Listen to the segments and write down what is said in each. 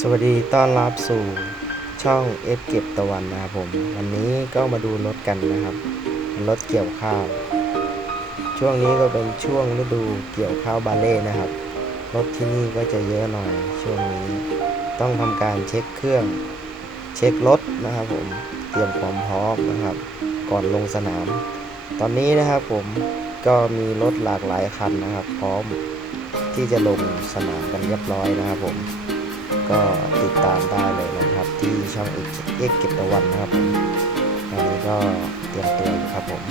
สวัสดีต้อนรับสู่ช่องเอฟเก็บตะวันนะครับผม วันนี้ก็มาดูรถกันนะครับรถเกี่ยวข้าว ช่วงนี้ก็เป็นช่วงฤดูเกี่ยวข้าวบาเล่นะครับรถที่นี่ก็จะเยอะหน่อย ช่วงนี้ต้องทำการเช็คเครื่องเช็ครถนะครับผมเตรียมความพร้อมนะครับ ก่อนลงสนาม ตอนนี้นะครับผมก็มีรถหลากหลายคันนะครับ พร้อมที่จะลงสนามกันเรียบร้อยนะครับผม ก็ติดตามได้เลยนะครับ ที่ช่องเอกเอกเก็บตะวันนะครับผมอันนี้ก็เตรียมตัวอยู่ครับผม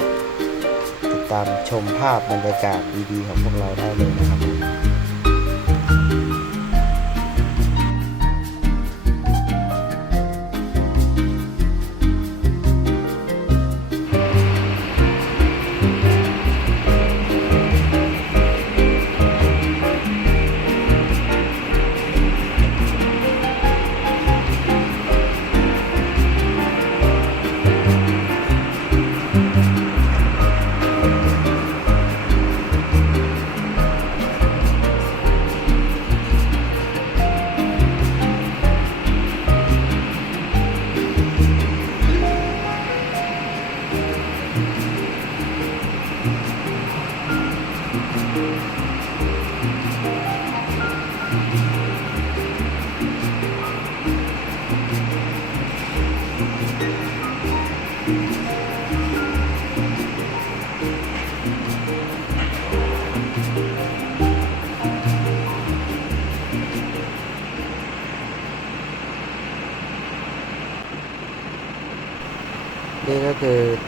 ติดตามชมภาพบรรยากาศดีๆของพวกเราได้เลยนะครับ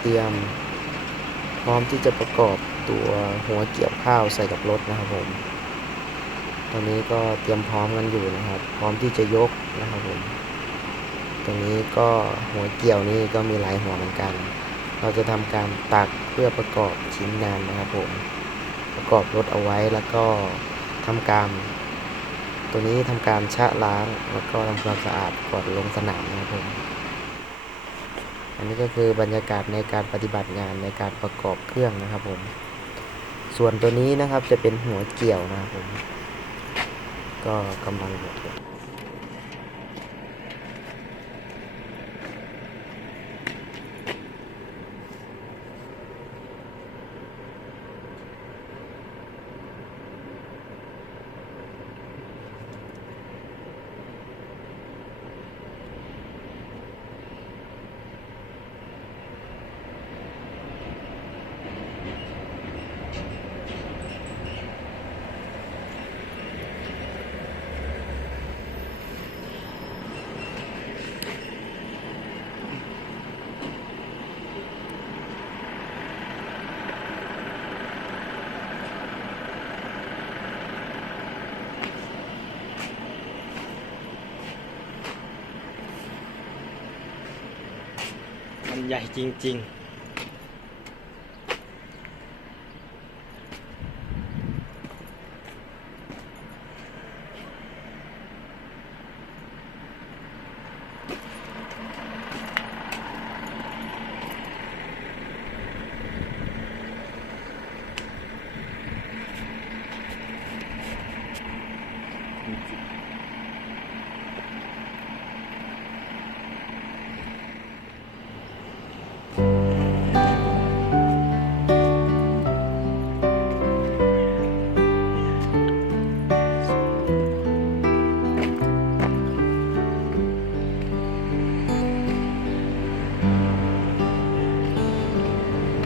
เตรียม พร้อมที่จะประกอบตัวหัวเกี่ยวข้าวใส่กับรถนะครับผม ตอนนี้ก็เตรียมพร้อมกันอยู่นะครับ พร้อมที่จะยกนะครับผมตรงนี้ก็หัวเกี่ยวนี่ก็มีหลายหัวเหมือนกัน เราจะทำการตักเพื่อประกอบชิ้นงานนะครับผม ประกอบรถเอาไว้แล้วก็ทำการ ตัวนี้ทำการชะล้างแล้วก็ทำความสะอาดก่อนลงสนามนะครับผม อันนี้ก็คือบรรยากาศในการปฏิบัติงานในการประกอบเครื่องนะครับผม ส่วนตัวนี้นะครับจะเป็นหัวเกี่ยวนะครับผม ก็กำลังหมด มันใหญ่จริง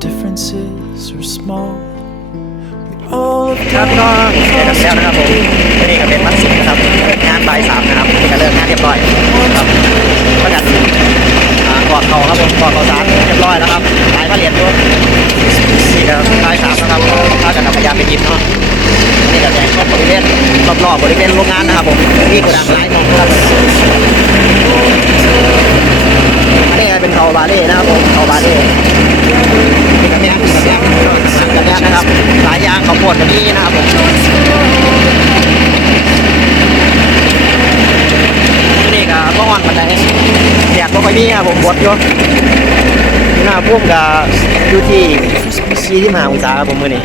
differences are small. We all ครับก็เสร็จแล้วนะครับผมนี่ก็เป็นวัดสิงห์นะครับงานบ่ายสามนะครับก็เลิกงานเรียบร้อยครับประกันอ่กอดเขาครับผมกอดเขาสามเรียบร้อยแล้วครับหลายพระเหรียนด้วยนี่ก็บ่ายสามนะครับถ้าจะนำพยานไปกิมเนาะนี่ก็แดงก็บริเวณรอบๆบริเวณโรงงานนะครับผมนี่กระดังไลายองครับอันนี้เป็นเขาบาเล่นะครับผมเขาบาเล่ นะครับสายยางของบดตัวนี้นะครับผมนี่ก็บ่อนปันไดแดดก็ไปนี่ครับผมบดอยู่หน้าพุ่มกับอยู่ที่ซีที่มาองศาครับผมมือนี้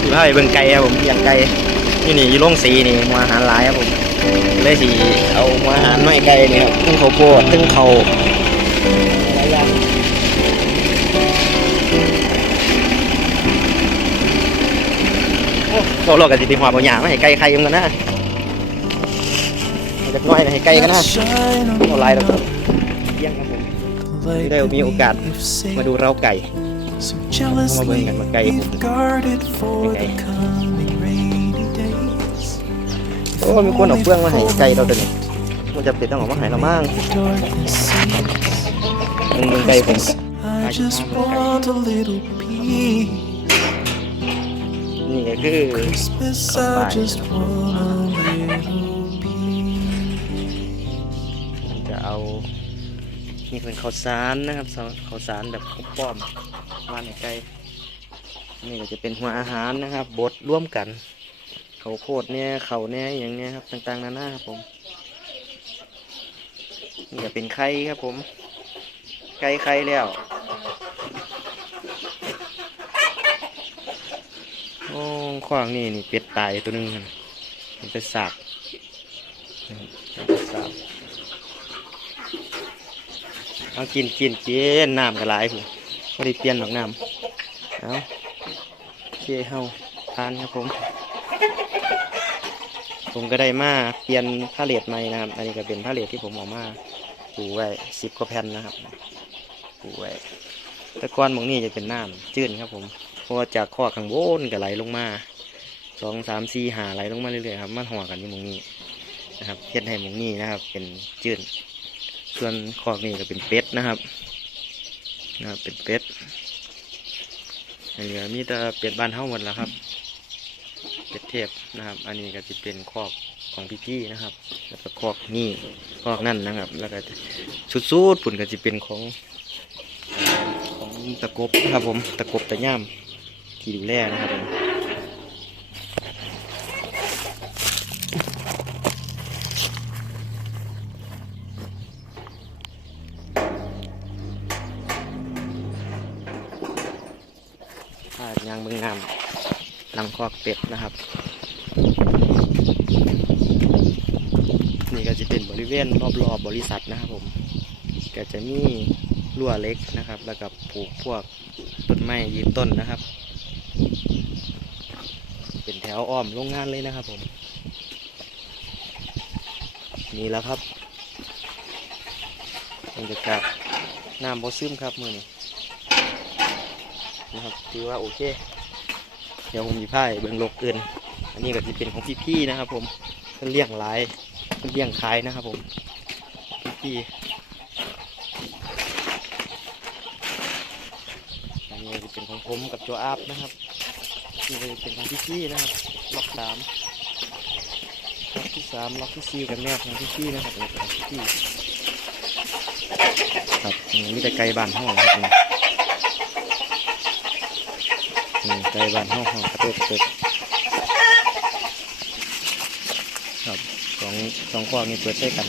ถือว่ไปเบิ่งไกลครับผมอย่างไกลนี่นี่อยู่ล่งสีนี่มาหาหลายครับผม เลยสิเอาหัวอาหารมาให้ไก่นี่ครับทั้งข้าวโพดทั้งข้าวหลายอย่างโอ้โหโลกกับสิติหัวบางอย่างมาให้ไก่ไข่ยังกันนะเอาจากน้อยนะให้ไก่กันนะ Shine on เอาลายแล้วก็เยี่ยงครับผม like ได้มีโอกาส we've saved มาดูเราไก่ So เอามาเบิ่ง jealously กันมาไก่ผม we've guarded โอ้มีคนเอาเฟืองมาให้ไก่เราเดินมันจะเป็นต้องเอามาให้เรามั่ง The darkness sees มึงมึงไก่ผม I just want a little peace นี่ก็คือ Christmas I just want a little peace จะเอา นี่เป็นข้าวสารนะครับข้าวสารแบบข้าวป้อมมาในไก่นี่ก็จะเป็นหัวอาหารนะครับบดร่วมกัน ขาโพดเนี่ยเขาเนี่ยอย่างเนี้ยครับต่างๆนานาครับผมนี่ก็เป็นไข่ครับผม ไก่ไข่แล้ว โอ้ขวางนี่นี่เป็ดตายตัวหนึงมันเป็นสากมันเป็นสากเอากินกินกินน้ำกระไรผมไม่ได้เปลี่ยนหรอกน้ำเอาเคเฮาทานครับผม ผมก็ได้มาเปลี่ยนผ้าเลดใหม่นะครับ อันนี้ก็เป็นผ้าเลดที่ผมเอามาปูไว้สิบกว่าแผ่นนะครับปูไว้ต่ก้อนบางนี่จะเป็นน้ำจืดครับ ผมเพราะว่าจากข้อข้างบนก็ไหลลงมาสองสามสี่หาไหลลงมาเรื่อยๆครับมันหัวกันที่มองนี้นะครับเฮ็ดให้มองนี้นะครับ เป็นจืดส่วนขอกนี้ก็เป็นเป็ดนะครับนะครับเป็นเป็ดอันนี้ก็มีแต่เป็ดบ้านเฮาหมดแล้วครับ เป็ดเทพนะครับ อันนี้ก็จะเป็นคอกของพี่ๆนะครับ แล้วก็คอกนี่คอกนั่นนะครับ แล้วก็ชุดสูดฝุ่นก็จะเป็นของของตะกบนะครับผมตะกบตะย่ามที่ดูแลนะครับผมถ้ายางเบืองน้ำหลังคอกเป็ดนะครับ นี่ก็จะเป็นบริเวณรอบๆบบริษัทนะครับผมก็จะมีรั้วเล็กนะครับ แล้วก็ปลูกพวกต้นไม้ยืนต้นนะครับ เป็นแถวอ้อมโรงงานเลยนะครับผมนี่แล้วครับบรรยากาศน้ำบ่ซึมครับมือนี้นะครับถือว่าโอเค เดี๋ยวผมมีผ้าให้เบิ่งโลกเกิน อันนี้ก็จะเป็นของพี่ๆนะครับ ผมเลี้ยงหลายเลี้ยงขายนะครับ ผมพี่ๆอันนี้จะเป็นของผมกับตัวอาบนะครับนี่ก็จะเป็นของพี่ๆนะครับล็อกสามล็อกที่สามล็อกที่สี่กับแนวของพี่ๆนะครับนี่เป็นของพี่ๆครับนี่มีแต่ไกลบ้านห้องครับ นี่นี่ไกลบ้านห้องห้องเติบกเติบครับสองสองข้อนี้เปิดใช้กัน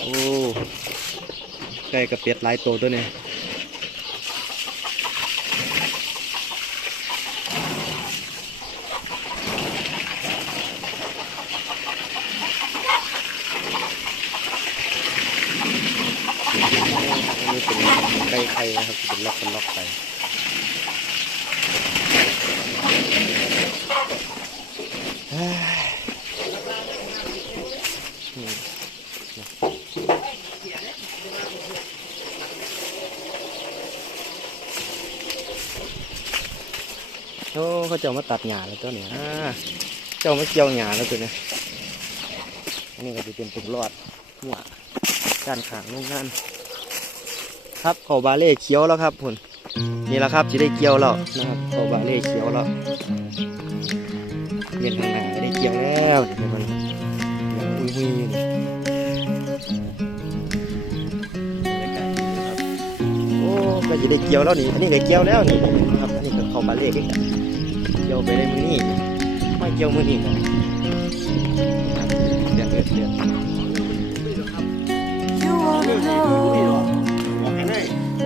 โอ้ไก่กับเป็ดหลายตัวตัวนี้นี้เป็น ไก่ไข่นะครับเป็นล็อกเป็นล็อกไปเฮ้ยนี่โอ้เขาเจ้ามาตัดหญ้าแล้วเจ้าเนี่ยอ่าเจ้ามาเกี่ยวหญ้าแล้วตัวเนี่ยอันนี้ก็จะเป็นตุ่มรอดหัวด้านข้างโรงงาน ครับเขาบาเล่เขียวแล้วครับคุณนี่แหละครับจะได้เกี่ยวแล้วนะครับเขาบาเล่เขียวแล้วเย็นข้างหนาได้เกี่ยวแล้วเดี๋ยวมันยังหุยหุยๆอยู่นี่จะได้เกี่ยวแล้วนี่อันนี้ก็เกี่ยวแล้วนี่ครับอันนี้ก็เข้ามาเลขอีกเกี่ยวไปได้มือนี่ไม่เกี่ยวมือนี่ครับเดือดเดือดเดือด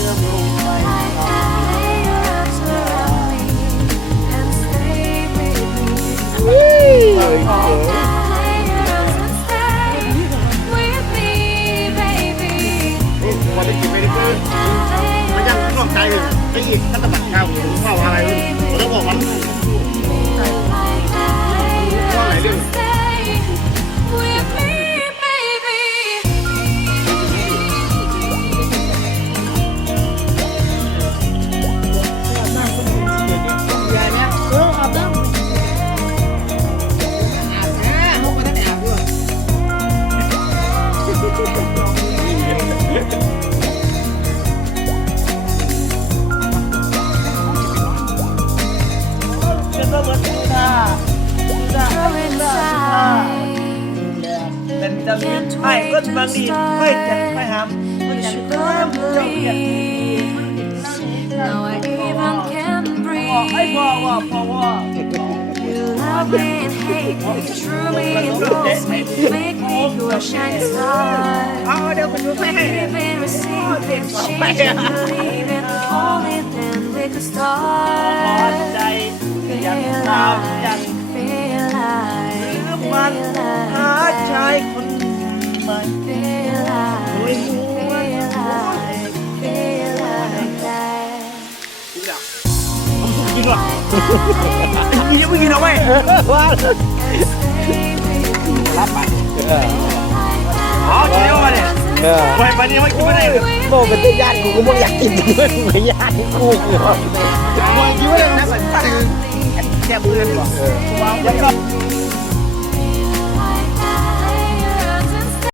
นไม่ได้คือมันยังร่วมใจอยู่จะอีกถ้าตะบัดข้าวข้า บางทีไม่จะไม่ห้ามไม่ You จะ should เติม go เจ้าเนี่ย breathe. Now I even can ไอ้พ่อว่า breathe. พ่อว่า You love me and hate me, truly knows me, make me your shining star. เอาเดี๋ยวไปดูให้ Give and receive it, change and believe it, only then we could พอ start. ใจอยาก Feel ตามอยาก like, feel like, หรือ feel มันหาชาย like คนใหม่ that. Feel like, feel like, feel like that. กินวะกินยังไม่กินเอาไว้ว้ารับไปเอกินเอาไว้เนี่ยไปไปนี่ไม่กินไม่ได้เลยโบเป็นตัวญาติกูกูไม่อยากกินด้วยมึงเป็นญาติกูกูวันกินไม่ได้นะใส่ใส่แก้เพื่อนวะว้าวแล้วก็